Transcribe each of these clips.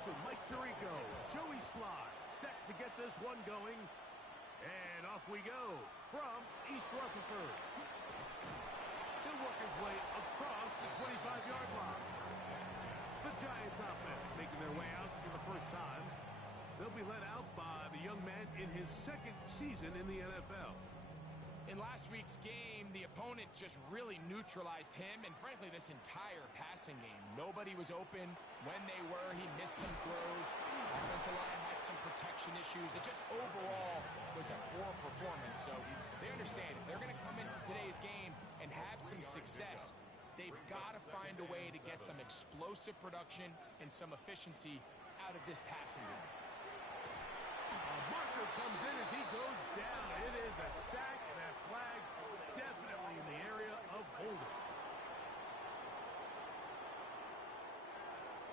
So Mike Tirico, Joey Sly, set to get this one going. And off we go from East Rutherford. He'll work his way across the 25-yard line. The Giants offense making their way out for the first time. They'll be led out by the young man in his second season in the NFL. In last week's game, the opponent just really neutralized him and, frankly, this entire passing game. Nobody was open. When they were, he missed some throws. Offensive line had some protection issues. It just overall was a poor performance. So they understand if they're going to come into today's game and have some success, they've got to find a way to get some explosive production and some efficiency out of this passing game. A marker comes in as he goes down. It is a sack, and that flag definitely in the area of holding.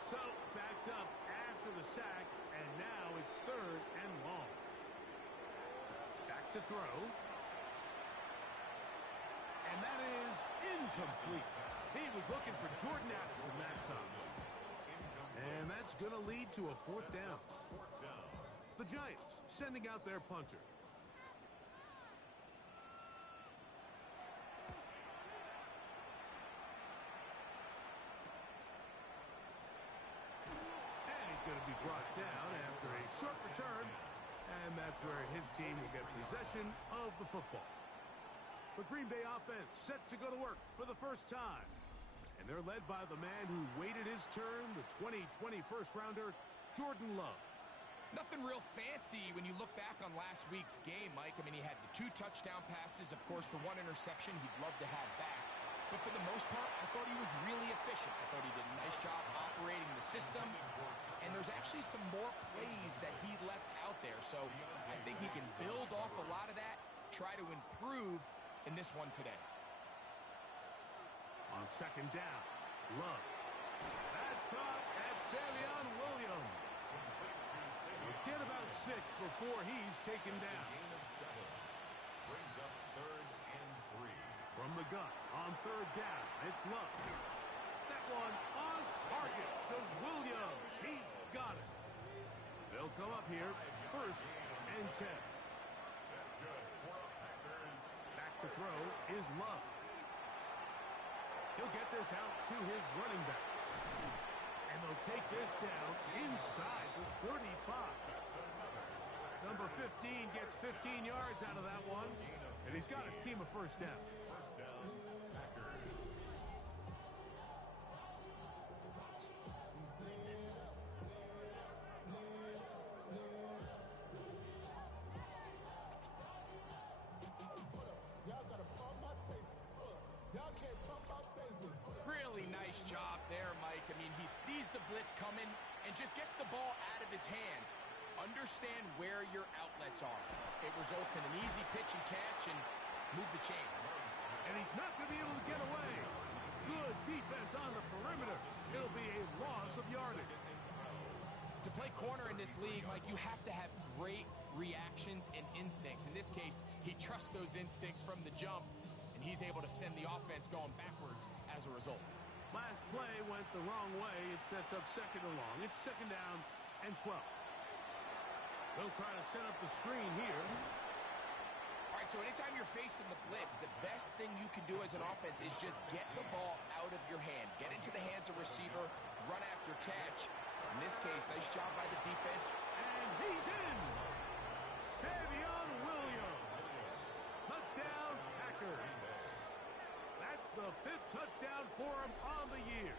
So, backed up after the sack, and now it's 3rd and long. Back to throw. And that is incomplete. He was looking for Jordan Addison that time. And that's going to lead to a 4th down. The Giants sending out their punter. And he's going to be brought down after a short return. And that's where his team will get possession of the football. The Green Bay offense set to go to work for the first time. And they're led by the man who waited his turn, the 2020 first-rounder, Jordan Love. Nothing real fancy when you look back on last week's game, Mike. I mean, he had the 2 touchdown passes, of course, the 1 interception he'd love to have back. But for the most part, I thought he was really efficient. I thought he did a nice job operating the system. And there's actually some more plays that he left out there. So I think he can build off a lot of that, try to improve in this one today. On 2nd down, Love. That's caught at Savion Williams. Get about 6 before he's taken down. Brings up 3rd and 3. From the gun on 3rd down, it's Love. That one on target to Williams. He's got it. They'll come up here 1st and 10. That's good for the Packers. Back to throw is Love. He'll get this out to his running back. And they'll take this down inside the 35. Number 15 gets 15 yards out of that one. And he's got his team a 1st down. 1st down, Packers. Y'all gotta pump my taste. Y'all can't pump my taste. Really nice job there, Mike. I mean, he sees the blitz coming and just gets the ball out of his hands. Understand where your outlets are. It results in an easy pitch and catch and move the chains. And he's not going to be able to get away. Good defense on the perimeter. It'll be a loss of yardage. To play corner in this league, Mike, you have to have great reactions and instincts. In this case, he trusts those instincts from the jump, and he's able to send the offense going backwards as a result. Last play went the wrong way. It sets up 2nd and long. It's 2nd down and 12. They'll try to set up the screen here. All right, so anytime you're facing the blitz, the best thing you can do as an offense is just get the ball out of your hand. Get into the hands of receiver, run after catch. In this case, nice job by the defense. And he's in! Savion Williams. Touchdown, Packers. That's the 5th touchdown for him on the year.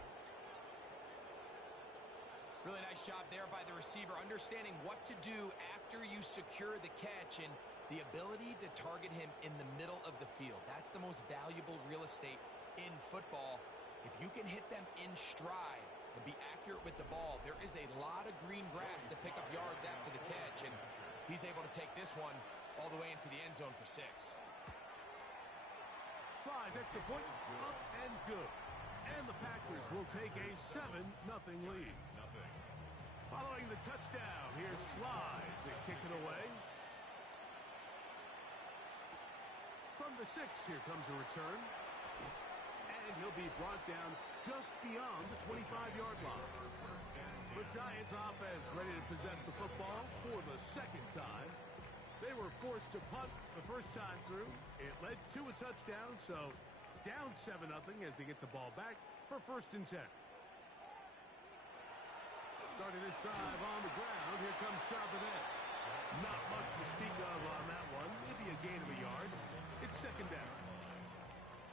Really nice job there by the receiver, understanding what to do after you secure the catch and the ability to target him in the middle of the field. That's the most valuable real estate in football. If you can hit them in stride and be accurate with the ball, there is a lot of green grass to pick up yards after the catch, and he's able to take this one all the way into the end zone for 6. Slides extra point, up and good. And the Packers will take a 7-0 lead. Following the touchdown, here's Slides to kick it away. From the 6, here comes a return. And he'll be brought down just beyond the 25-yard line. The Giants offense ready to possess the football for the second time. They were forced to punt the first time through. It led to a touchdown, so down 7-0 as they get the ball back for 1st and 10. Starting this drive on the ground, here comes Charbonnet. Not much to speak of on that one. Maybe a gain of a yard. It's 2nd down.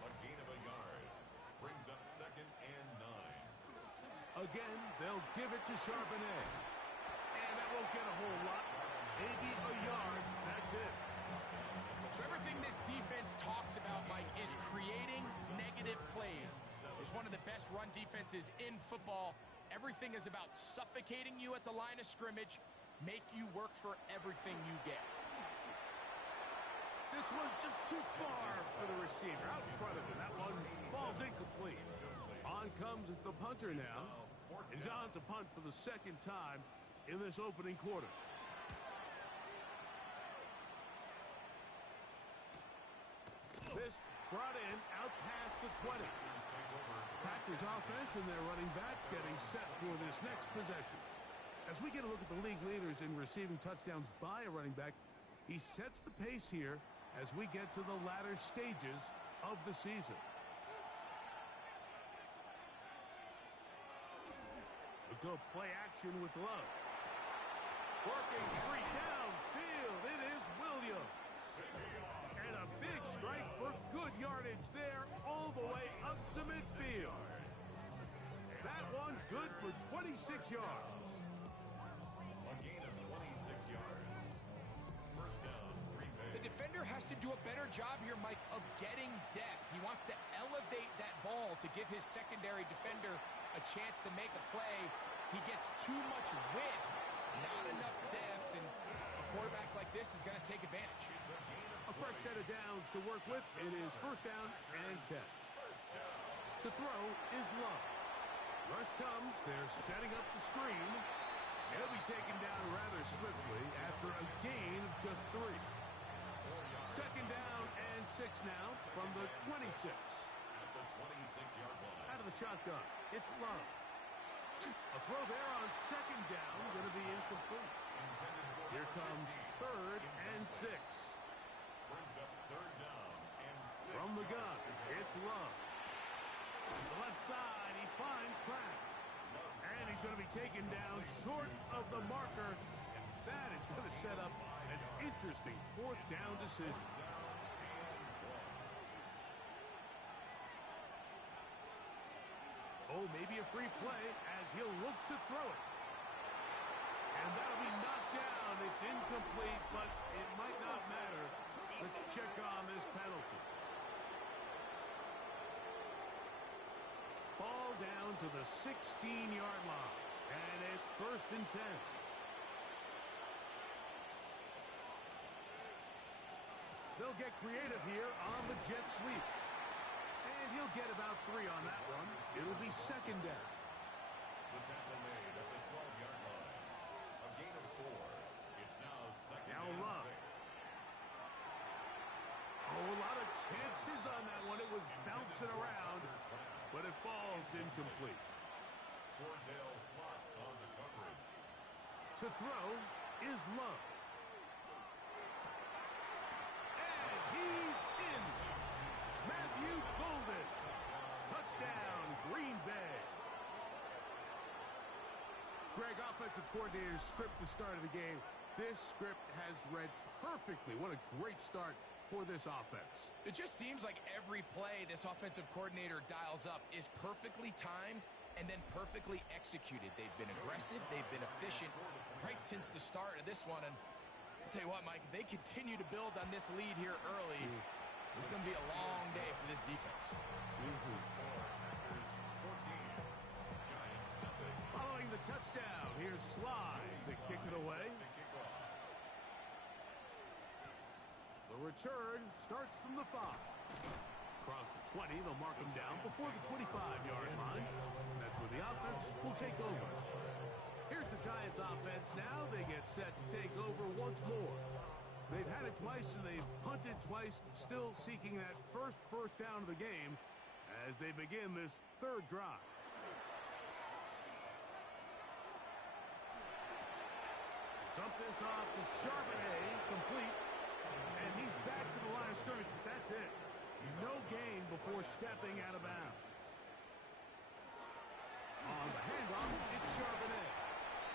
A gain of a yard brings up 2nd and 9. Again, they'll give it to Charbonnet. And that won't get a whole lot. Maybe a yard. That's it. So everything this defense talks about, Mike, is creating negative plays. It's one of the best run defenses in football. Everything is about suffocating you at the line of scrimmage, make you work for everything you get. This one just too far for the receiver. Out in front of him. That one falls incomplete. On comes the punter now. And on to punt for the 2nd time in this opening quarter. This brought in out past the 20. Packers offense and their running back getting set for this next possession. As we get a look at the league leaders in receiving touchdowns by a running back, he sets the pace here as we get to the latter stages of the season. A good play action with Love. Working free downfield. It is Williams. And a big strike for good yardage there all the way up to midfield. That one good for 26 yards. A gain of 26 yards. 1st down, Green Bay. The defender has to do a better job here, Mike, of getting depth. He wants to elevate that ball to give his secondary defender a chance to make a play. He gets too much width, not enough depth, and a quarterback like this is going to take advantage. A fresh set of downs to work with. It is 1st down and 10. To throw is Love. Rush comes. They're setting up the screen. He'll be taken down rather swiftly after a gain of just 3. 2nd down and 6 now from the 26. At the 26-yard line. Out of the shotgun, it's Love. A throw there on 2nd down, going to be incomplete. Here comes 3rd and 6. Brings up 3rd down and 6. From the gun, it's Love. The left side, he finds Kraft. And he's going to be taken down short of the marker. And that is going to set up an interesting 4th down decision. Oh, maybe a free play as he'll look to throw it. And that'll be knocked down. It's incomplete, but it might not matter. Let's check on this penalty. Ball down to the 16-yard line. And it's 1st and 10. They'll get creative here on the jet sweep. And he'll get about 3 on that one. It'll be 2nd down. The tackle made at the 12-yard line. A gain of 4. It's now 2nd Now and Love. 6. Oh, a lot of chances on that one. It was bouncing around, but it falls incomplete. Cordell Flott on the coverage. To throw is Love. And he's in. Matthew Golden. Touchdown, Green Bay. Greg, offensive coordinator's script the start of the game. This script has read perfectly. What a great start for this offense. It just seems like every play this offensive coordinator dials up is perfectly timed and then perfectly executed. They've been aggressive, they've been efficient right since the start of this one. And I'll tell you what, Mike, if they continue to build on this lead here early, it's going to be a long day for this defense. Following the touchdown, here's Sly to kick it away. The return starts from the 5. Across the 20, they'll mark him down before the 25-yard line. That's where the offense will take over. Here's the Giants offense now. They get set to take over once more. They've had it twice and they've punted twice, still seeking that first down of the game as they begin this 3rd drive. this off to Charbonnet, complete. And he's back to the line of scrimmage, but that's it. No gain before stepping out of bounds. On the handoff, it's Charbonnet.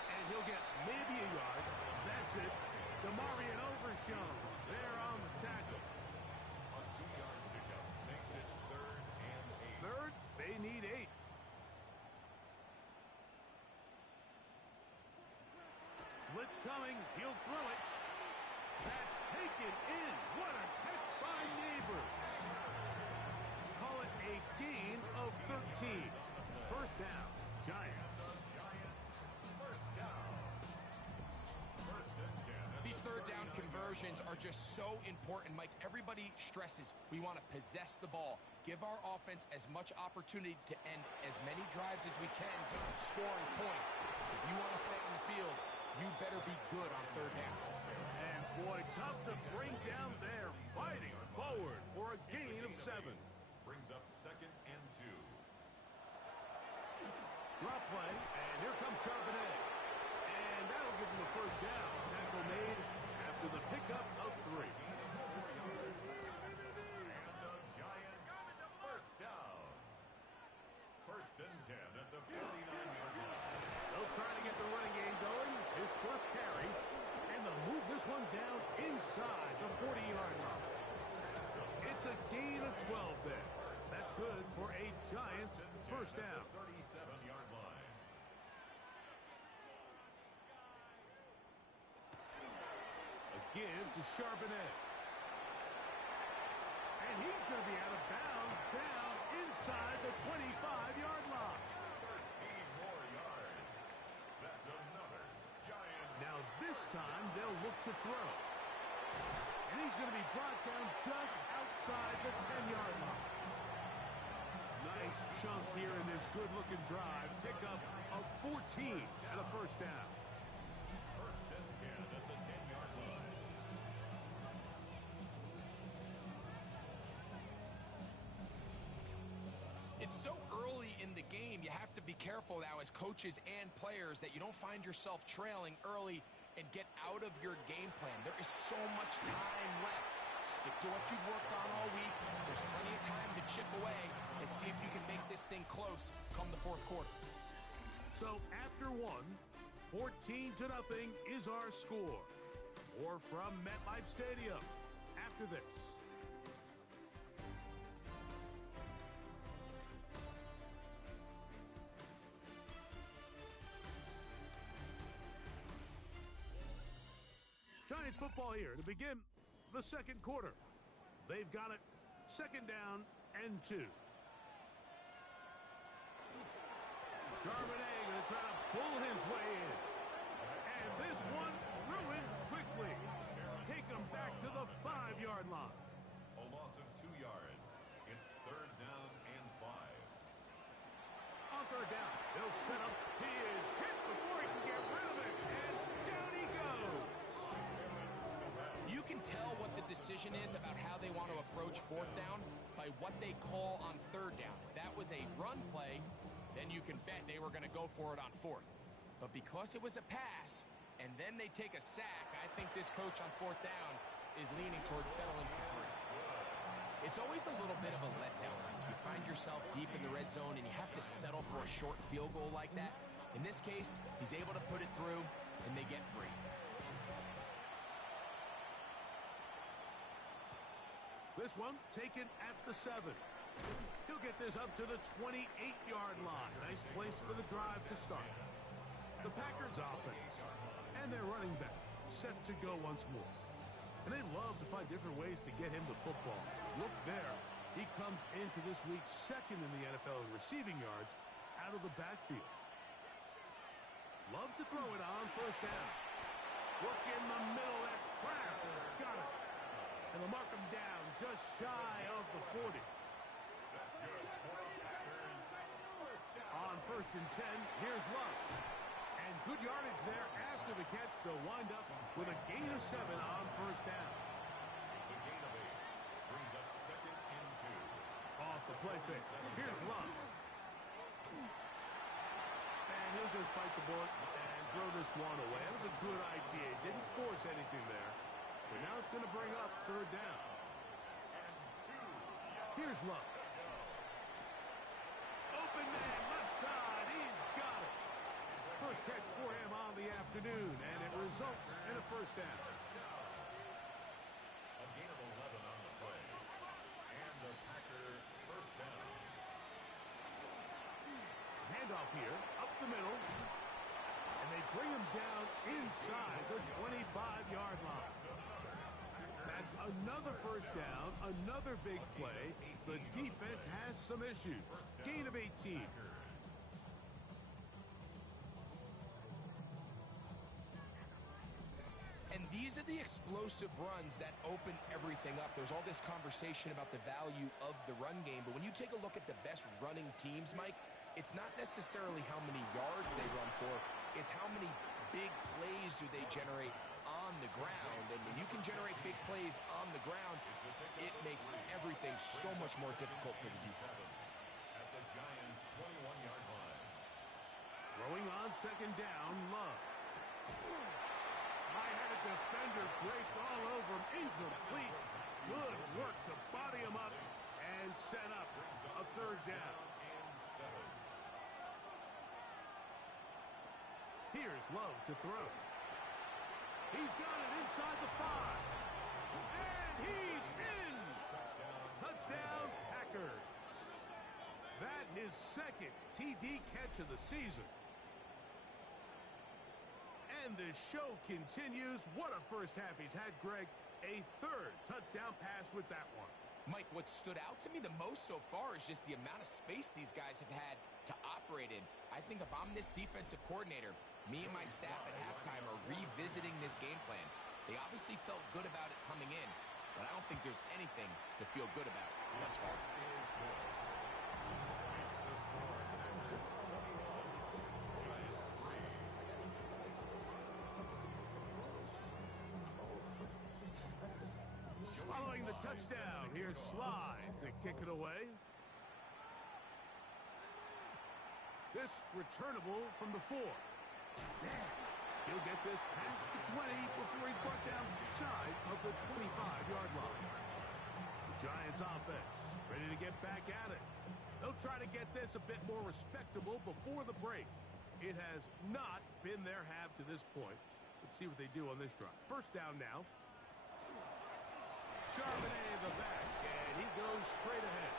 And he'll get maybe a yard. That's it. DeMarion Overshown there on the tackle. A 2-yard pickup makes it 3rd and 8. Third, they need 8. Blitz coming. He'll throw it. That's taken in. What a catch by Neighbors. Call it a gain of 13. First down, Giants. First down. First and 10. These third down conversions are just so important, Mike. Everybody stresses we want to possess the ball, give our offense as much opportunity to end as many drives as we can, scoring points. If you want to stay on the field, you better be good on third down. And boy, tough to bring down there, fighting forward for a gain of 7. Brings up 2nd and 2. Drop play, and here comes Charbonnet. And that'll give him the first down. Tackle made after the pickup of 3. And the Giants first down. First and 10 at the 49-yard line. They'll try to get the running game going. His first carry. And they'll move this one down inside the 40-yard line. It's a gain of 12 there. That's good for a Giants first down. 37-yard line. A give to Charbonnet. And he's going to be out of bounds down inside the 25-yard line. 13 more yards. That's another Giants. Now this time they'll look to throw. And he's going to be brought down just outside the 10-yard line. Nice chunk here in this good-looking drive. Pickup of 14 and a first down. First and 10 at the 10-yard line. It's so early in the game, you have to be careful now as coaches and players that you don't find yourself trailing early and get out of your game plan. There is so much time left. Stick to what you've worked on all week. There's plenty of time to chip away and see if you can make this thing close come the fourth quarter. So after 1, 14-0 is our score. More from MetLife Stadium after this. Giants football here to begin the second quarter. They've got it. Second down and 2. Charbonnet going to try to pull his way in. And this one ruined quickly. Take him back to the 5-yard line. A loss of 2 yards. It's 3rd down and 5. On third down, they'll set up. He is hit before he can get rid of it. And down he goes. You can tell what the decision is about how they want to approach fourth down by what they call on third down. If that was a run play, then you can bet they were going to go for it on fourth. But because it was a pass, and then they take a sack, I think this coach on fourth down is leaning towards settling for 3. It's always a little bit of a letdown. You find yourself deep in the red zone, and you have to settle for a short field goal like that. In this case, he's able to put it through, and they get 3. This one taken at the 7. He'll get this up to the 28-yard line. Nice place for the drive to start. The Packers offense and their running back set to go once more. And they love to find different ways to get him the football. Look there. He comes into this week second in the NFL in receiving yards out of the backfield. Love to throw it on first down. Look in the middle. That's Kraft has got it. And they'll mark him down just shy of the 40. That's good for the Packers. First down. On first and 10, here's Love. And good yardage there after the catch. They'll wind up with a gain of 7 on first down. It's a gain of 8. Brings up 2nd and 2. Off the play fake. Here's Love. And he'll just bite the bullet and throw this this one away. That was a good idea. Didn't force anything there. But now it's going to bring up third down. Here's Luck. Open man, left side. He's got it. First catch for him on the afternoon, and it results in a first down. A gain of 11 on the play. And the Packer first down. Handoff here, up the middle. And they bring him down inside the 25-yard line. That's another first down, another big play. The defense has some issues. Gain of 18. And these are the explosive runs that open everything up. There's all this conversation about the value of the run game, but when you take a look at the best running teams, Mike, it's not necessarily how many yards they run for, it's how many big plays do they generate on the ground. And when you can generate big plays on the ground, it makes everything so much more difficult for the defense. At the Giants' 21-yard line. Throwing on second down, Love. I had a defender draped all over him, incomplete. Good work to body him up and set up a third down. Here's Love to throw. He's got it inside the 5. And he's in! Touchdown, Packers. That his second TD catch of the season. And the show continues. What a first half he's had, Greg. A third touchdown pass with that one. Mike, what stood out to me the most so far is just the amount of space these guys have had to operate in. I think if I'm this defensive coordinator, me and my staff at halftime are revisiting this game plan. They obviously felt good about it coming in, but I don't think there's anything to feel good about thus far. Following the touchdown, here's Slide to kick it away. This returnable from the 4. He'll get this past the 20 before he's brought down shy of the 25-yard line. The Giants offense ready to get back at it. They'll try to get this a bit more respectable before the break. It has not been their half to this point. Let's see what they do on this drive. First down now. Charbonnet the back, and he goes straight ahead.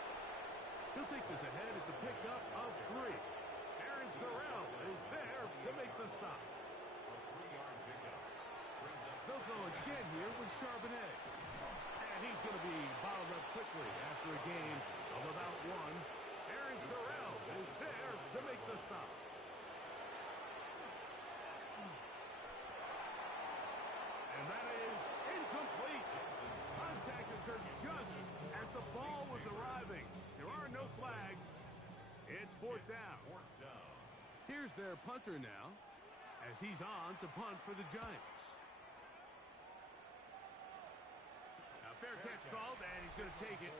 He'll take this ahead. It's a pickup of 3. Aaron Sorrell is there to make the stop. A 3-yard pickup. They'll go again here with Charbonnet. And he's going to be bottled up quickly after a gain of about 1. Aaron Sorrell is there to make the stop. And that is incomplete. Contact occurred just as the ball was arriving. There are no flags. It's fourth down. Here's their punter now, as he's on to punt for the Giants. Now fair catch called, and he's going to take it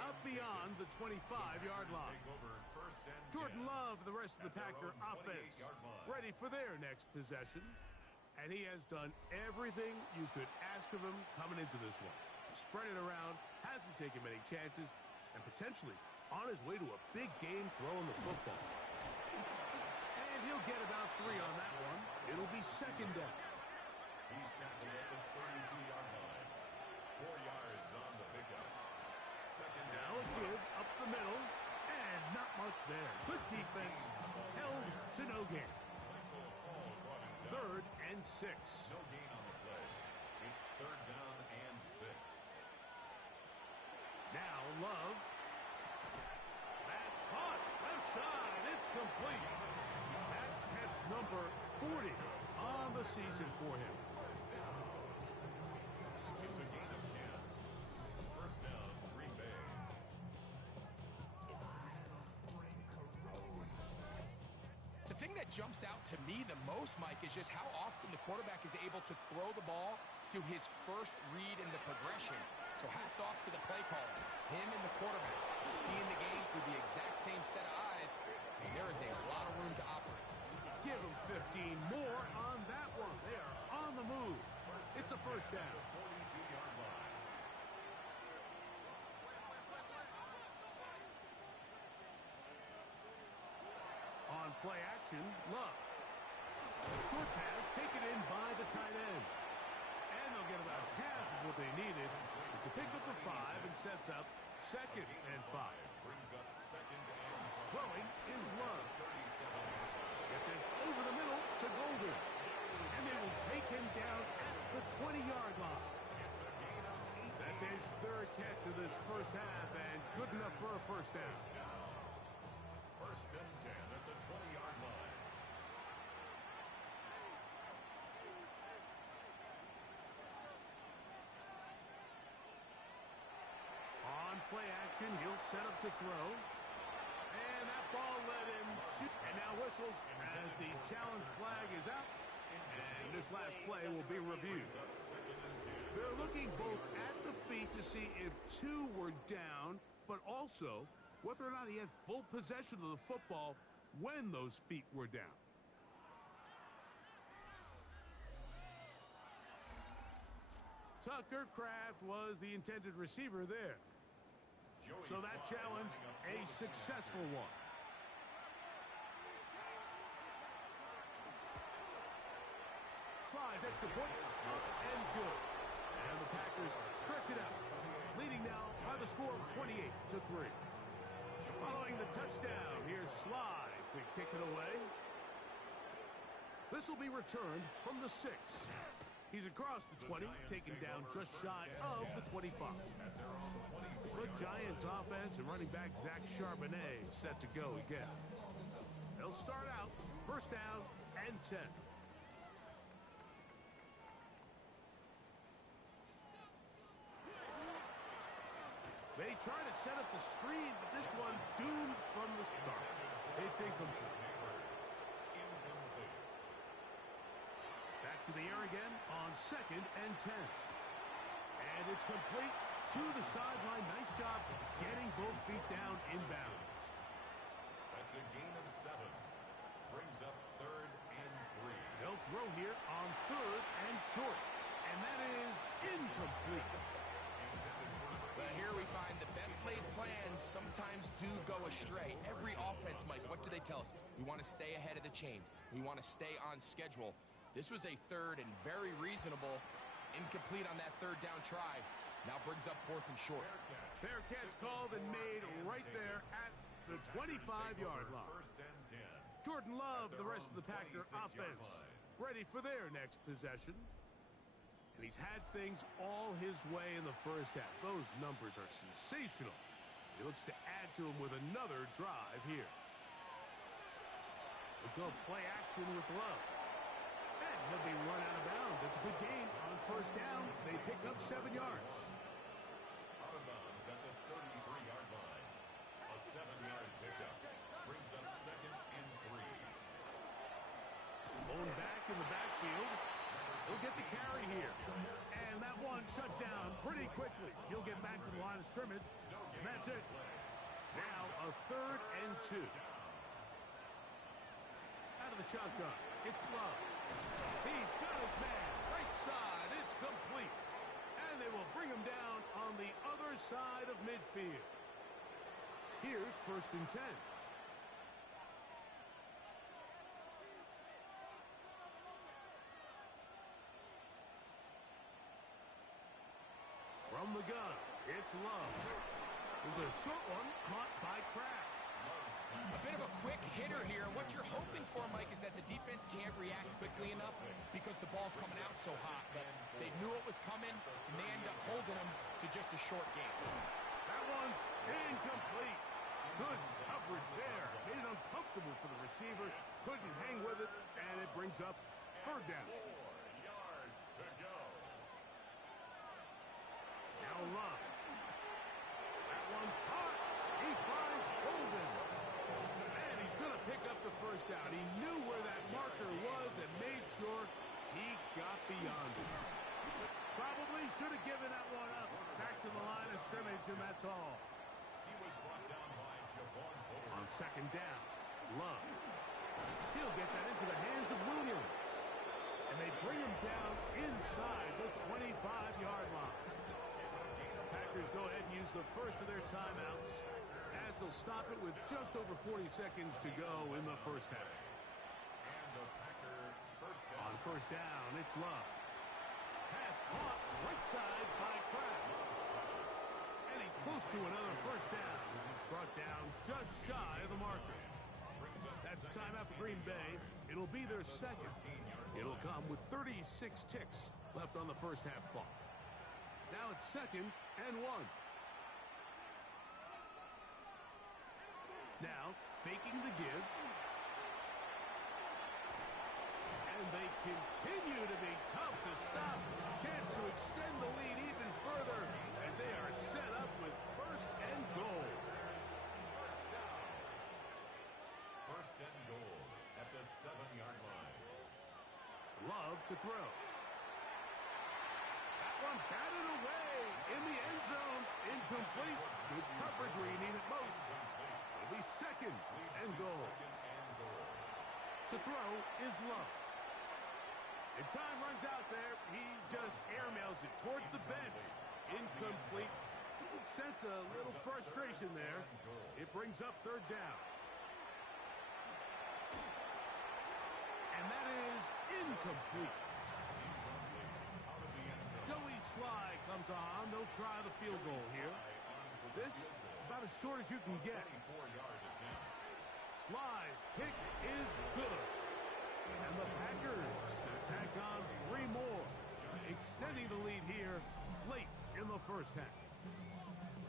out beyond the 25-yard line. Jordan Love, the rest of the Packer offense, ready for their next possession. And he has done everything you could ask of him coming into this one. Spread it around, hasn't taken many chances, and potentially on his way to a big game throwing the football. And he'll get about 3 on that one. It'll be second down. He's tackled at the 32-yard line. 4 yards on the pickup. Second down. Now a give up the middle, and not much there. Good defense, held to no gain. Third and 6. No gain on the play. It's third down and 6. Now Love. That's caught. Left side. It's complete. That catch number 40 on the season for him. It's a gain of 10. First down, Green Bay. The thing that jumps out to me the most, Mike, is just how often the quarterback is able to throw the ball to his first read in the progression. So hats off to the play caller. Him and the quarterback seeing the game through the exact same set of eyes, and there is a lot of room to operate. Give him 15 more on that first down. 42-yard line. On play action, Love. Short pass taken in by the tight end. And they'll get about half of what they needed. It's a pickup of 5 and sets up 2nd and 5. Brings up 2nd and 5. Throwing is Love. Get this over the middle to Golden. And they will take him down at the 20-yard line. That's his 3rd catch of this first half and good enough for a first down. 1st and 10 at the 20-yard line. On play action, he'll set up to throw. And that ball led him to... And now whistles as the challenge flag is out. And this last play will be reviewed. They're looking both at the feet to see if 2 were down, but also whether or not he had full possession of the football when those feet were down. Tucker Kraft was the intended receiver there. So that challenge, a successful one. Slides extra point, up and good. And the Packers stretch it out, leading now by the score of 28-3. Following the touchdown, here's Sly to kick it away. This will be returned from the 6. He's across the 20, taken down just shy of the 25. The Giants offense and running back Zach Charbonnet set to go again. They'll start out first down and 10. They try to set up the screen, but this one doomed from the start. It's incomplete. Back to the air again on 2nd and 10. And it's complete to the sideline. Nice job getting both feet down inbounds. That's a gain of 7. Brings up 3rd and 3. They'll throw here on 3rd and short. And that is incomplete. But here we find the best laid plans sometimes do go astray. Every offense, Mike, what do they tell us? We want to stay ahead of the chains. We want to stay on schedule. This was a 3rd and very reasonable. Incomplete on that 3rd down try. Now brings up 4th and short. Fair catch called and made right there at the 25-yard line. 1st and 10. Jordan Love and the rest of the Packer offense ready for their next possession. And he's had things all his way in the first half. Those numbers are sensational. He looks to add to them with another drive here. They'll go play action with Love. And he'll be run out of bounds. It's a good gain on first down. They pick up 7 yards. Out of bounds at the 33-yard line. A 7-yard pickup. Brings up 2nd and 3. Going back in the backfield. He'll get the carry here. And that one shut down pretty quickly. He'll get back to the line of scrimmage. And that's it. Now a 3rd and 2. Out of the shotgun. It's Love. He's got his man. Right side. It's complete. And they will bring him down on the other side of midfield. Here's 1st and 10. From the gun, it's Love. There's a short one caught by Kraft. A bit of a quick hitter here. What you're hoping for, Mike, is that the defense can't react quickly enough because the ball's coming out so hot. But they knew it was coming, and they end up holding them to just a short game. That one's incomplete. Good coverage there. Made it uncomfortable for the receiver. Couldn't hang with it, and it brings up 3rd down. 4 yards to go. Now Love. That one caught. He finds Golden. And he's going to pick up the first down. He knew where that marker was and made sure he got beyond it. Probably should have given that one up. Back to the line of scrimmage, and that's all. He was brought down by Javon Bullard. On 2nd down, Love. He'll get that into the hands of Williams. And they bring him down inside the 25-yard line. Packers go ahead and use the first of their timeouts as they'll stop it with just over 40 seconds to go in the first half. And the Packer first down. On first down, it's Love. Pass caught right side by Kraft. And he's close to another first down as he's brought down just shy of the marker. That's a timeout for Green Bay. It'll be their second. It'll come with 36 ticks left on the first half clock. Now it's 2nd and 1. Now faking the give. And they continue to be tough to stop. Chance to extend the lead even further as they are set up with 1st and goal. First and goal at the 7-yard line. Love to throw. That one batted away in the end zone. Incomplete. Good coverage where you need it most. It'll be 2nd and goal. To throw is Love. And time runs out there. He just airmails it towards the bench. Incomplete. You can sense a little frustration there. It brings up 3rd down. And that is incomplete. Joey Sly comes on. They'll try the field goal here. This, about as short as you can get. Sly's kick is good. And the Packers tack on 3 more, extending the lead here late in the first half.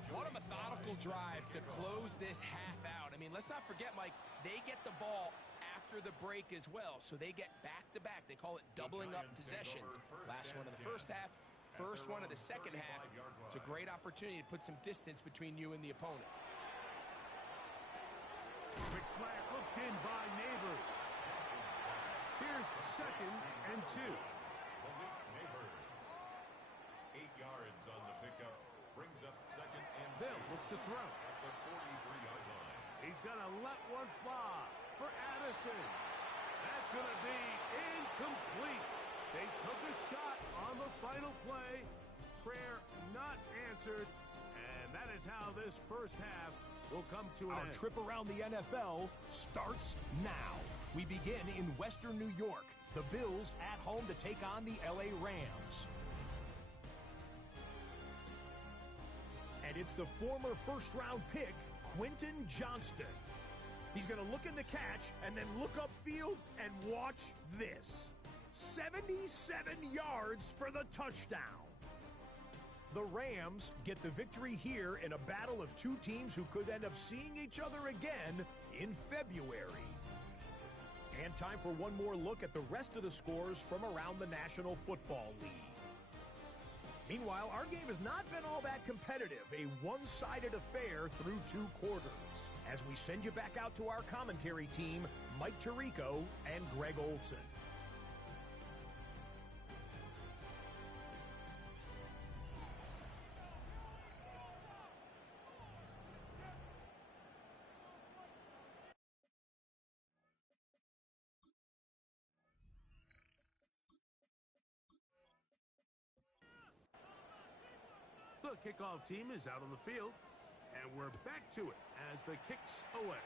What a methodical drive to close this half out. I mean, let's not forget, Mike, they get the ball after the break as well, so they get back-to-back. They call it doubling up possessions. Last one of the first half, first one of the second half. It's a great opportunity to put some distance between you and the opponent. Quick slant looked in by Neighbors. Here's 2nd and 2. Neighbors. 8 yards on the pickup. Brings up 2nd and 2. They'll look to throw. At the 43-yard line. He's going to let one fly for Addison. That's going to be incomplete. They took a shot on the final play. Prayer not answered. And that is how this first half will come to an end. Our trip around the NFL starts now. We begin in Western New York. The Bills at home to take on the LA Rams. And it's the former first-round pick, Quentin Johnston. He's going to look in the catch and then look upfield and watch this. 77 yards for the touchdown. The Rams get the victory here in a battle of 2 teams who could end up seeing each other again in February. And time for one more look at the rest of the scores from around the National Football League. Meanwhile, our game has not been all that competitive, a one-sided affair through 2 quarters. As we send you back out to our commentary team, Mike Tirico and Greg Olson. The kickoff team is out on the field, and we're back to it as the kick's away.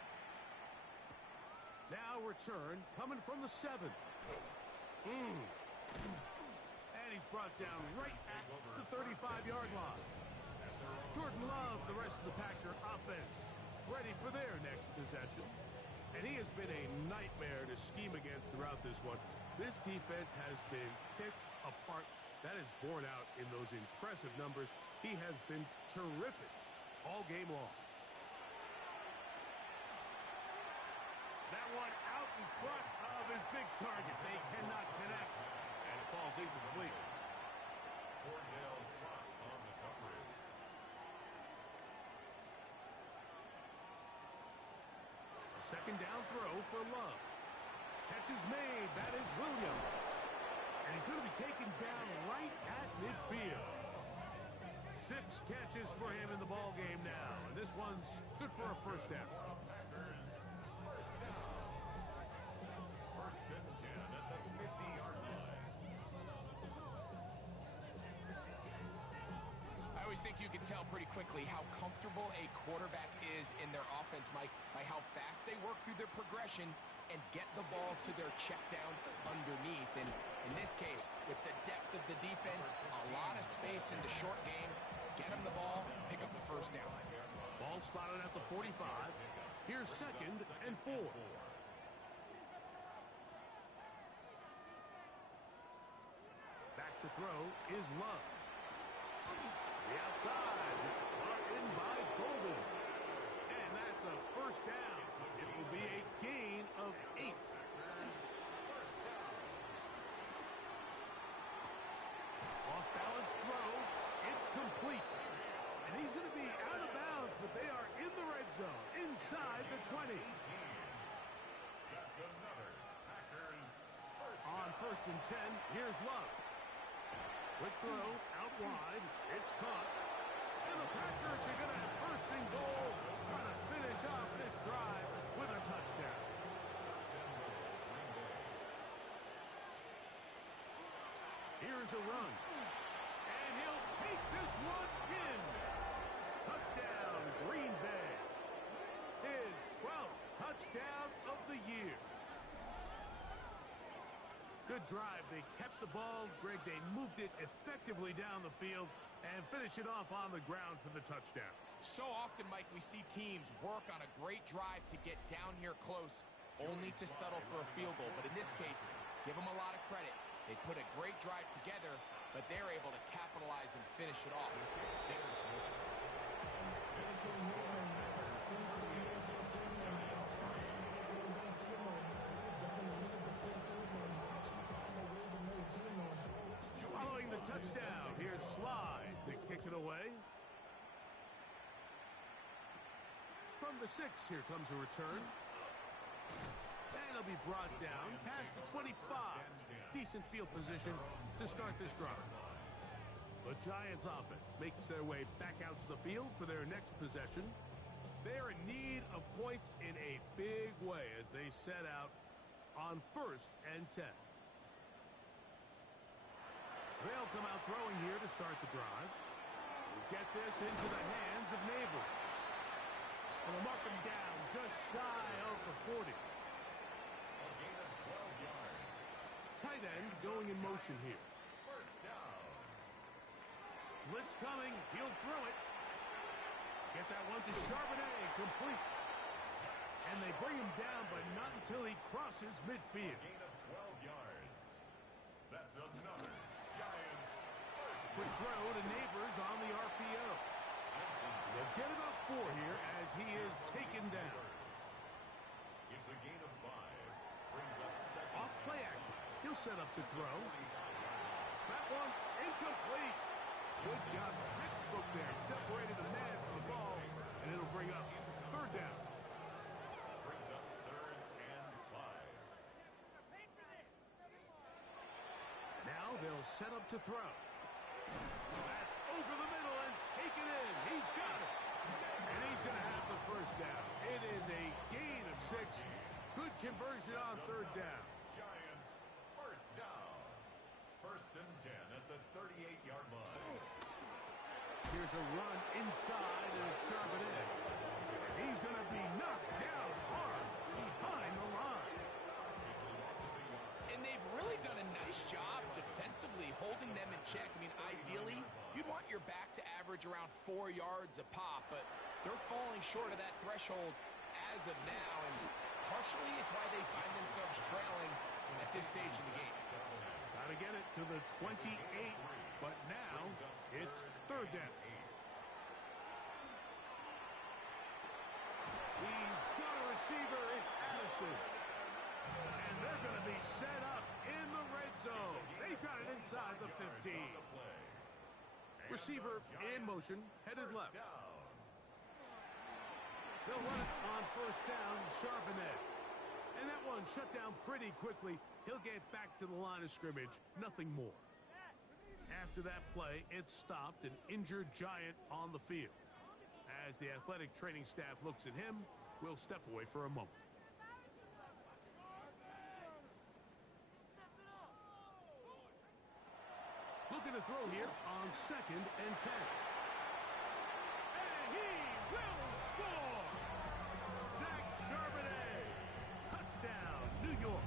Now return coming from the 7. And he's brought down right at the 35-yard line. Jordan Love, the rest of the Packer offense, ready for their next possession. And he has been a nightmare to scheme against throughout this one. This defense has been picked apart. That is borne out in those impressive numbers. He has been terrific all game long. That one out in front of his big target. They cannot connect, and it falls incomplete. Cordell Trot on the coverage. A 2nd down throw for Love. Catch is made. That is Williams. And he's going to be taken down right at midfield. 6 catches for him in the ball game now. And this one's good for a first down. First and 10 at the 50-yard line. you can tell pretty quickly how comfortable a quarterback is in their offense, Mike, by how fast they work through their progression and get the ball to their check down underneath. And in this case, with the depth of the defense, a lot of space in the short game, get them the ball, pick up the first down. Ball spotted at the 45. Here's 2nd and 4. Back to throw is Love. The outside. It's brought in by Golden. And that's a first down. It will be a gain of 8. Off-balance throw. It's complete. And he's going to be out of bounds, but they are in the red zone, inside the 20. That's another Packers first On 1st and 10, here's Love. Quick throw, out wide, it's caught. And the Packers are going to have 1st and goal, trying to finish off this drive with a touchdown. Here's a run. And he'll take this one in. Touchdown, Green Bay. His 12th touchdown of the year. Good drive. They kept the ball. Greg, they moved it effectively down the field and finished it off on the ground for the touchdown. So often, Mike, we see teams work on a great drive to get down here close, only to settle for a field goal. But in this case, give them a lot of credit. They put a great drive together, but they're able to capitalize and finish it off with 6. Following the touchdown, here's Slide to kick it away. From the 6, here comes a return. And it'll be brought down past the 25. Decent field position to start this drive. The Giants offense makes their way back out to the field for their next possession. They're in need of points in a big way as they set out on 1st and 10. They'll come out throwing here to start the drive. Get this into the hands of Neighbors. And they'll mark him down just shy of the 40. Tight end going in motion here. First down. Blitz coming. He'll throw it. Get that one to Charbonnet. Complete. And they bring him down, but not until he crosses midfield. Gain of 12 yards. That's another Giants first Quick throw to Neighbors on the RPO. They'll get about 4 here as he is taken down. It's a gain of 5. Brings up 2nd. Off play action. He'll set up to throw. That one incomplete. Good job. Textbook there. Separated the man from the ball. And it'll bring up 3rd down. Brings up 3rd and 5. Now they'll set up to throw. That's over the middle and taken in. He's got it. And he's going to have the 1st down. It is a gain of 6. Good conversion on 3rd down. Giants first down. 1st and 10 at the 38-yard line. Here's a run inside and it's Charbonnet. He's going to be knocked down hard behind the line. It's a loss of a yard. And they've really done a nice job defensively holding them in check. I mean, ideally, you'd want your back to average around 4 yards a pop, but they're falling short of that threshold as of now, and partially it's why they find themselves trailing at this stage in the game. Got to get it to the 28, but now it's 3rd down. He's got a receiver. It's Addison. And they're going to be set up in the red zone. They've got it inside the 15. Receiver in motion, headed left. They'll run it on 1st down, Charbonnet. And that one shut down pretty quickly. He'll get back to the line of scrimmage, nothing more. After that play, it stopped, an injured Giant on the field. As the athletic training staff looks at him, we'll step away for a moment. Looking to throw here on 2nd and 10. York.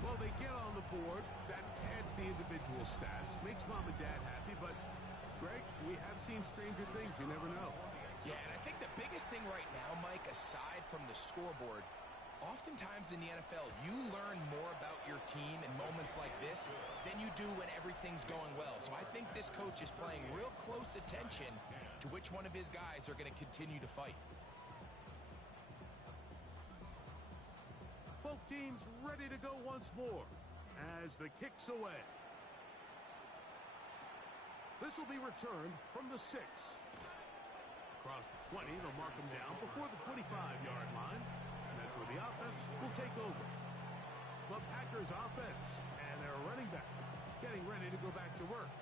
Well, they get on the board. That adds the individual stats. Makes mom and dad happy, but, Greg, we have seen stranger things. You never know. Yeah, and I think the biggest thing right now, Mike, aside from the scoreboard, oftentimes in the NFL, you learn more about your team in moments like this than you do when everything's going well. So I think this coach is paying real close attention to which one of his guys are going to continue to fight. Both teams ready to go once more as the kick's away. This will be returned from the 6. Across the 20, they'll mark them down before the 25-yard line. And that's where the offense will take over. The Packers offense and their running back getting ready to go back to work.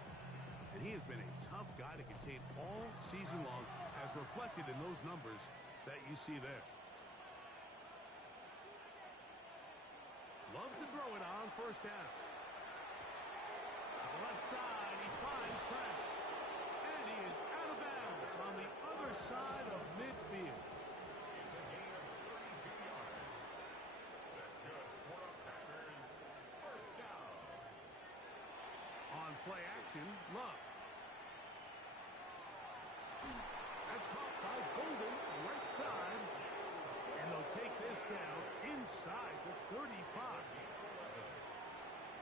And he has been a tough guy to contain all season long, as reflected in those numbers that you see there. Love to throw it on first down. To the left side, he finds Kraft. And he is out of bounds on the other side of midfield. It's a gain of 32 yards. That's good for the Packers. First down. On play action, Love. That's caught by Golden, right side. And they'll take this down inside the 35.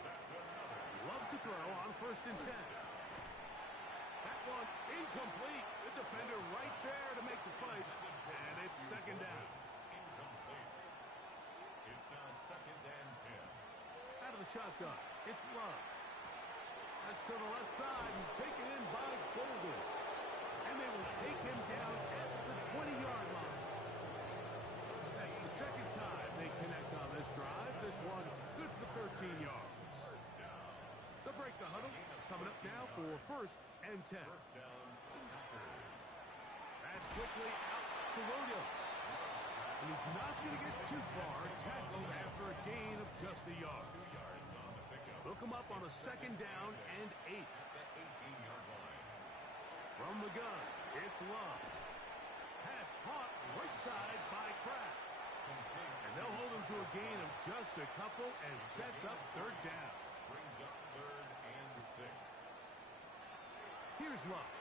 That's another. Love to throw on first and 10. That one incomplete. The defender right there to make the play. And it's second down. Incomplete. It's now second and 10. Out of the shotgun, it's Love. That's to the left side and taken in by Golden. And they will take him down at the 20-yard line. That's the second time they connect on this drive. This one good for 13 yards. First down. They'll break the huddle. Coming up now for first and 10. First down, Packers. That's quickly out to Williams. And he's not going to get too far. Tackle after a gain of just a yard. 2 yards on the pickup. Hook him up on a second down and 8. The 18-yard line. From the gun, it's Love. Pass caught right side by Kraft. And they'll hold him to a gain of just a couple and sets up third down. Brings up third and 6. Here's Love.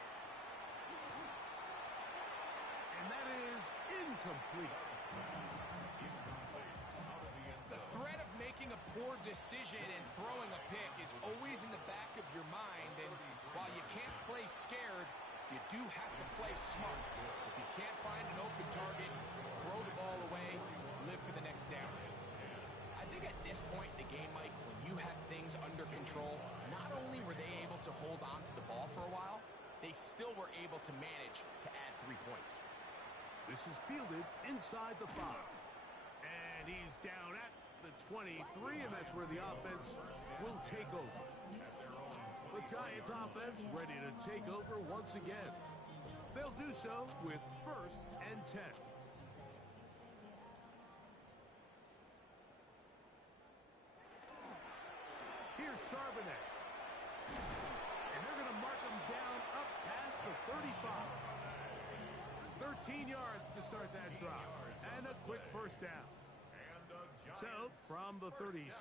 And that is incomplete. The threat of making a poor decision and throwing a pick is always in the back of your mind, and while you can't play scared, you do have to play smart. If you can't find an open target, throw the ball away, live for the next down. I think at this point in the game, Mike, when you have things under control, not only were they able to hold on to the ball for a while, they still were able to manage to add 3 points. This is fielded inside the 5. And he's down at the 23, and that's where the offense will take over. The Giants offense ready to take over once again. They'll do so with first and 10. Here's Charbonnet. And they're going to mark him down up past the 35. 13 yards to start that drive. And a quick first down. So, from the 36,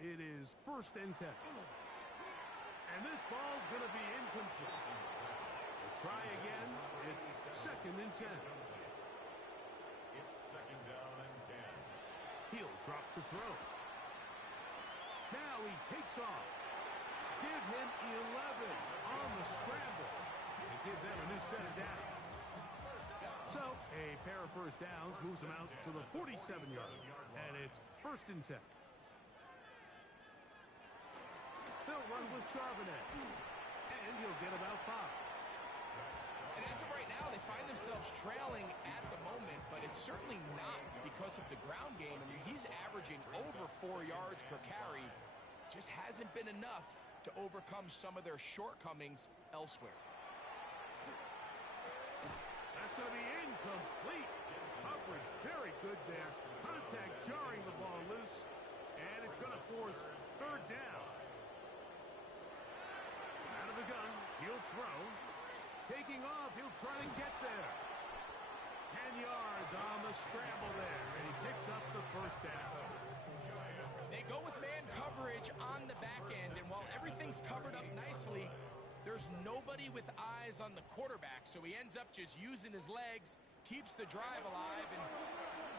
it is first and 10. And this ball's going to be incomplete. We'll try again. It's second and 10. It's second down and 10. He'll drop to throw. Now he takes off. Give him 11 on the scramble. And give them a new set of downs. So, a pair of first downs moves him out to the 47-yard line. And it's first and 10. They'll run with Charbonnet. And he'll get about 5. And as of right now, they find themselves trailing at the moment, but it's certainly not because of the ground game. I mean, he's averaging over 4 yards per carry. Just hasn't been enough to overcome some of their shortcomings elsewhere. That's going to be incomplete. Coverage very good there. Contact jarring the ball loose. And it's going to force third down. Out of the gun, he'll throw. Taking off, he'll try and get there. yards on the scramble there, and he picks up the first down. They go with man coverage on the back end, and while everything's covered up nicely, there's nobody with eyes on the quarterback, so he ends up just using his legs, keeps the drive alive, and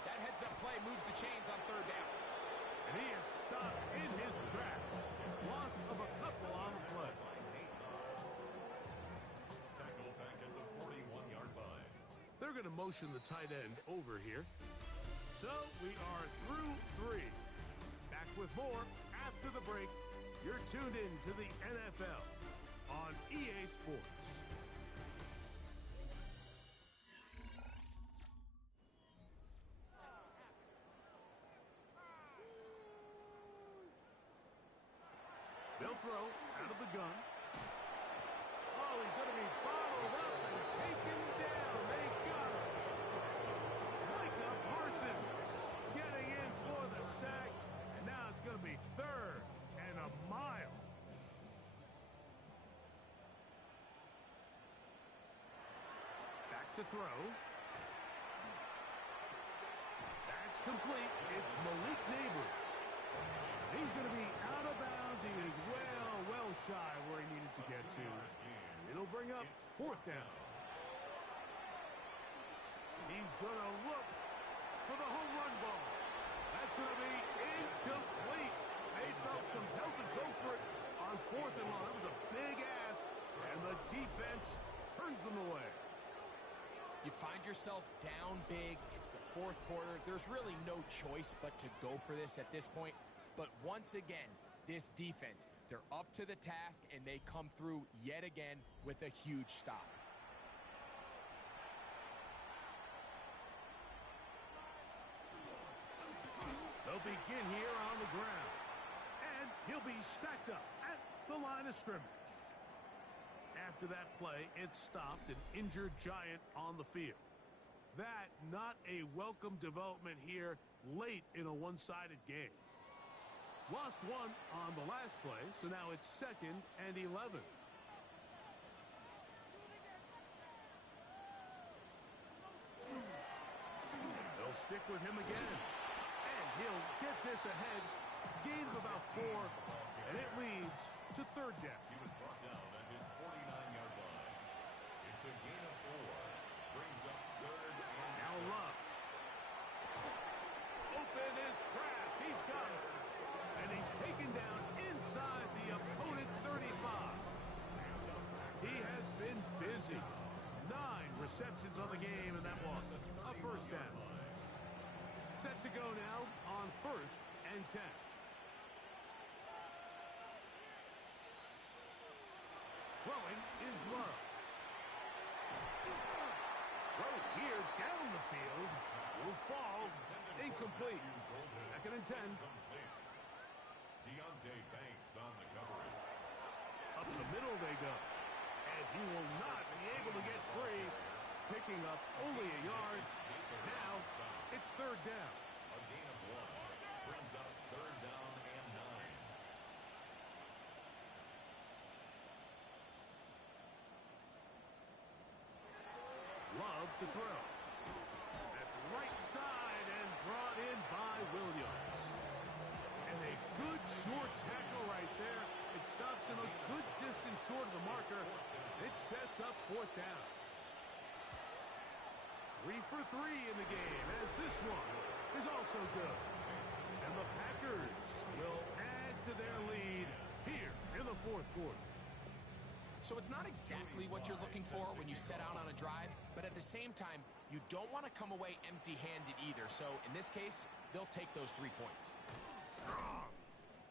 that heads-up play moves the chains on third down. And he is stopped in his tracks. Loss of a couple on the play. Tackle back at the 41-yard line. They're going to motion the tight end over here. So we are through 3. Back with more after the break. You're tuned in to the NFL on EA Sports. They'll throw out of the gun. Oh, he's going to be bottled up and taken down. They got him. Micah Parsons getting in for the sack. And now it's going to be 3rd and a mile. Back to throw. That's complete. It's Malik Neighbors. He's going to be out of bounds. He is well shy where he needed to get to. It'll bring up 4th down. He's going to look for the home run ball. That's going to be incomplete. They felt compelled to go for it on 4th and long. That was a big ask, and the defense turns them away. You find yourself down big. It's the 4th quarter. There's really no choice but to go for this at this point. But once again, this defense, they're up to the task, and they come through yet again with a huge stop. They'll begin here on the ground. And he'll be stacked up at the line of scrimmage. After that play, it stopped an injured Giant on the field. That not a welcome development here late in a one-sided game. Lost 1 on the last play, so now it's 2nd and 11. They'll stick with him again. And he'll get this ahead. Gain of about 4, and it leads to 3rd down. He was brought down at his 49-yard line. It's a gain of 4. Brings up 3rd and Now Love. Open is Kraft. He's got it. And he's taken down inside the opponent's 35. He has been busy. 9 receptions on the game, and that one a 1st down. Set to go now on 1st and 10. Throwing is Love. Throw here down the field will fall incomplete. 2nd and 10. Deontay Banks on the coverage. Up the middle they go. And he will not be able to get free. Picking up only a yard. Now it's 3rd down. A gain of 1. Brings up 3rd down and 9. Love to throw. That's right side and brought in by Williams. And a good short tackle right there. It stops him a good distance short of the marker. It sets up 4th down. 3 for 3 in the game, as this one is also good. And the Packers will add to their lead here in the 4th quarter. So it's not exactly what you're looking for when you set out on a drive, but at the same time, you don't want to come away empty-handed either. So in this case, they'll take those 3 points. Strong.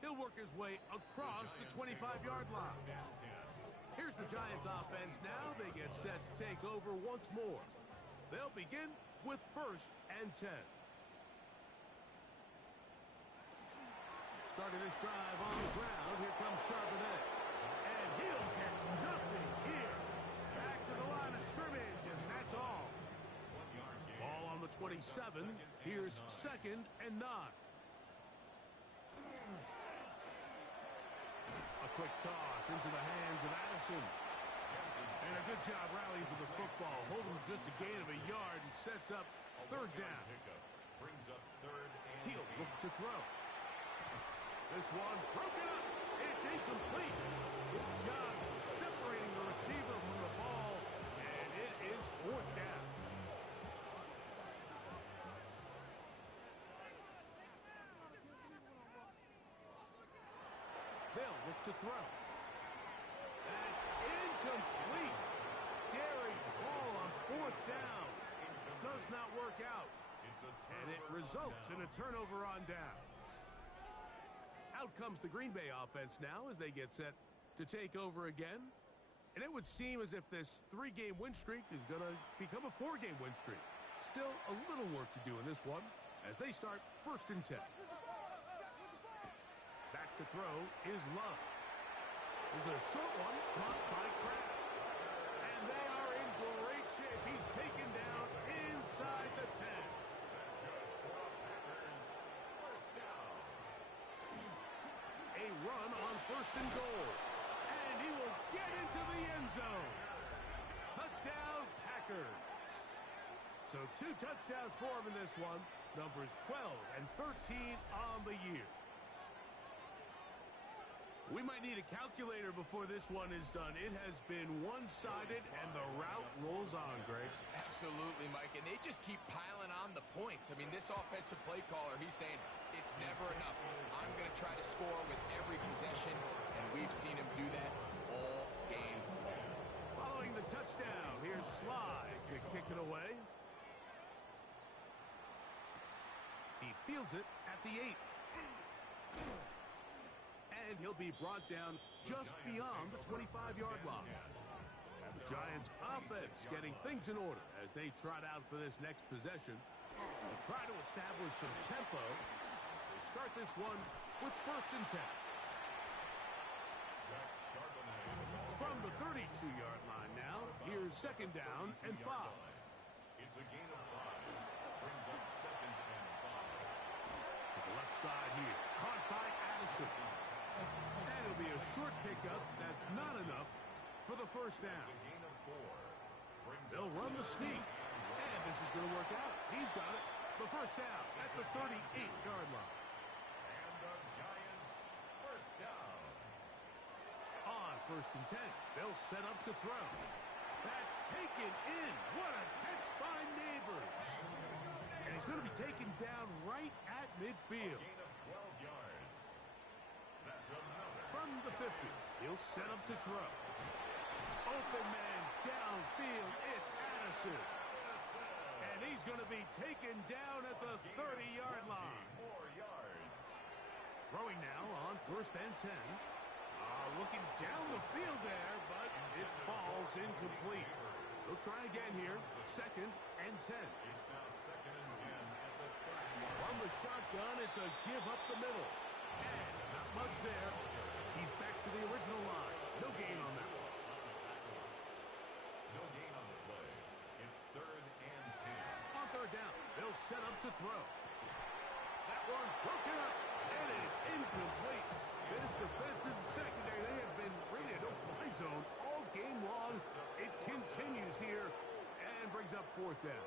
He'll work his way across the 25-yard line. Here's the Giants offense now. They get set to take over once more. They'll begin with 1st and 10. Starting this drive on the ground. Here comes Charbonnet. And he'll get nothing here. Back to the line of scrimmage, and that's all. Ball on the 27. Here's 2nd and 9. A quick toss into the hands of Addison. And a good job rallying to the football. Holding just a gain of a yard and sets up third down. Brings up third and He'll look to throw. This one broken up. It's incomplete. Good job separating the receiver from the ball. And it is fourth down. They'll look to throw. That's incomplete. Daring ball on fourth down. Does not work out. And it results in a turnover on down. Out comes the Green Bay offense now as they get set to take over again. And it would seem as if this 3-game win streak is going to become a 4-game win streak. Still a little work to do in this one as they start 1st and 10. Back to throw is Love. There's a short one caught by Kraft. And they are in great shape. He's taken down inside the 10. A run on 1st and goal. And he will get into the end zone. Touchdown, Packers. So 2 touchdowns for him in this one. Numbers 12 and 13 on the year. We might need a calculator before this one is done. It has been one-sided, and the route rolls on, Greg. Absolutely, Mike, and they just keep piling on the points. I mean, this offensive play caller, he's saying, it's never enough. I'm going to try to score with every possession, and we've seen him do that all game long. Following the touchdown, here's Sly to kick it away. He fields it at the 8. And he'll be brought down just beyond the 25-yard line. The Giants offense getting things in order as they trot out for this next possession. They'll try to establish some tempo as they start this one with 1st and 10. From the 32-yard line now, here's 2nd down and 5. It's a gain of 5. Brings up 2nd and 5. To the left side here, caught by Addison. And it'll be a short pickup. That's not enough for the 1st down. They'll run the sneak. And this is going to work out. He's got it. The 1st down at the 38-yard line. And the Giants 1st down. On 1st and 10, they'll set up to throw. That's taken in. What a catch by Neighbors. And he's going to be taken down right at midfield. Gain of 12 yards. That's another. From the 50s, he'll set up to throw. Open man downfield. It's Addison. And he's going to be taken down at the 30-yard line. More yards. Throwing now on 1st and 10. Looking down the field there, but it falls incomplete. He'll try again here. 2nd and 10. It's now 2nd and 10 at the 30. From the shotgun, it's a give up the middle. And not much there. He's back to the original line. No gain on that one. No gain on the play. It's 3rd and 10. On 3rd down, they'll set up to throw. That one broken up. It is incomplete. This defensive secondary, they have been really a no-fly zone all game long. It continues here and brings up 4th down.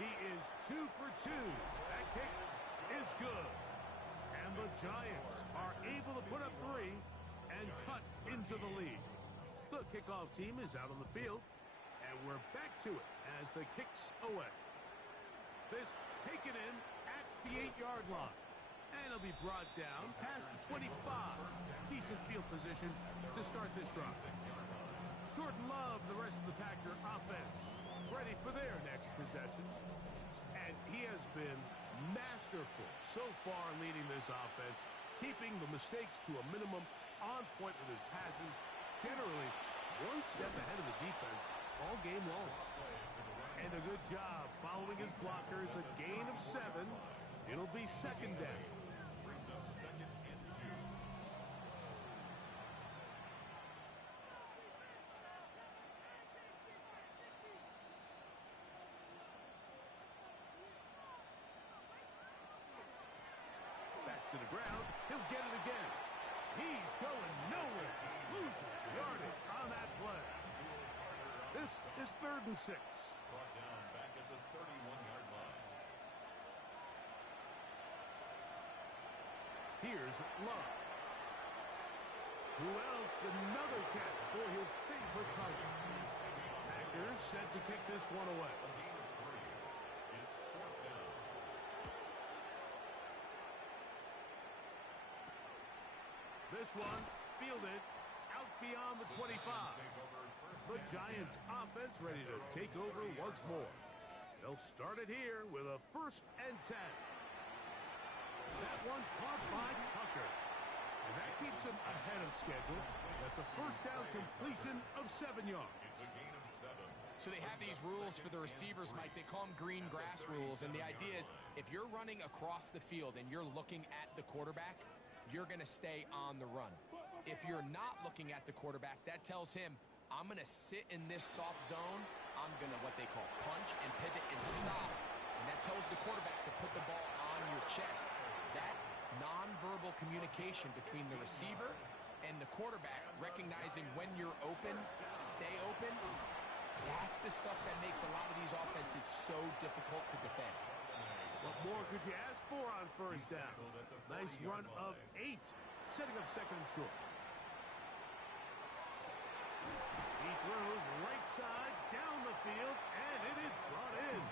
He is 2 for 2. That kick is good. And the Giants are able to put up 3 and cut into the lead. The kickoff team is out on the field, and we're back to it as the kick's away. This taken in at the 8-yard line. And it'll be brought down past the 25. Decent field position to start this drive. Jordan Love, the rest of the Packer offense, ready for their next possession. And he has been masterful so far leading this offense, keeping the mistakes to a minimum, on point with his passes, generally one step ahead of the defense all game long. And a good job following his blockers, a gain of 7. It'll be 2nd down. Brings up 2nd and 2. Back to the ground. He'll get it again. He's going nowhere. Loses yardage on that play. This is 3rd and 6. Brought down back at the 31-yard line. Here's Love. Who else? Another catch for his favorite target. Packers set to kick this one away. A gain of 3. It's 4th down. This one fielded out beyond the 25. The Giants offense ready to take over once more. They'll start it here with a 1st and 10. That one caught by Tucker. And that keeps him ahead of schedule. That's a 1st down completion of 7 yards. It's a gain of 7. So they have these rules for the receivers, Mike. They call them green grass rules. And the idea is if you're running across the field and you're looking at the quarterback, you're going to stay on the run. If you're not looking at the quarterback, that tells him, I'm going to sit in this soft zone. I'm going to what they call punch and pivot and stop. And that tells the quarterback to put the ball on your chest. That nonverbal communication between the receiver and the quarterback, recognizing when you're open, stay open, that's the stuff that makes a lot of these offenses so difficult to defend. What more could you ask for on 1st down? Nice run of 8, setting up 2nd and short. He throws right side down the field, and it is brought in.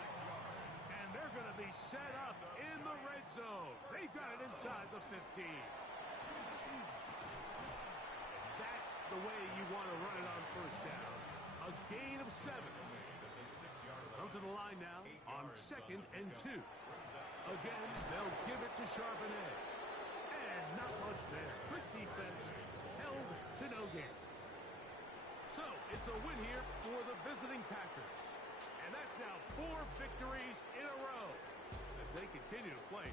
And they're going to be set up in the red zone. They've got it inside the 15. That's the way you want to run it on 1st down. A gain of 7. Come to the line now on 2nd and 2. Again, they'll give it to Charbonnet. And not much there. Quick defense held to no gain. So, it's a win here for the visiting Packers. And that's now 4 victories in a row as they continue to play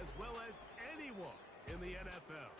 as well as anyone in the NFL.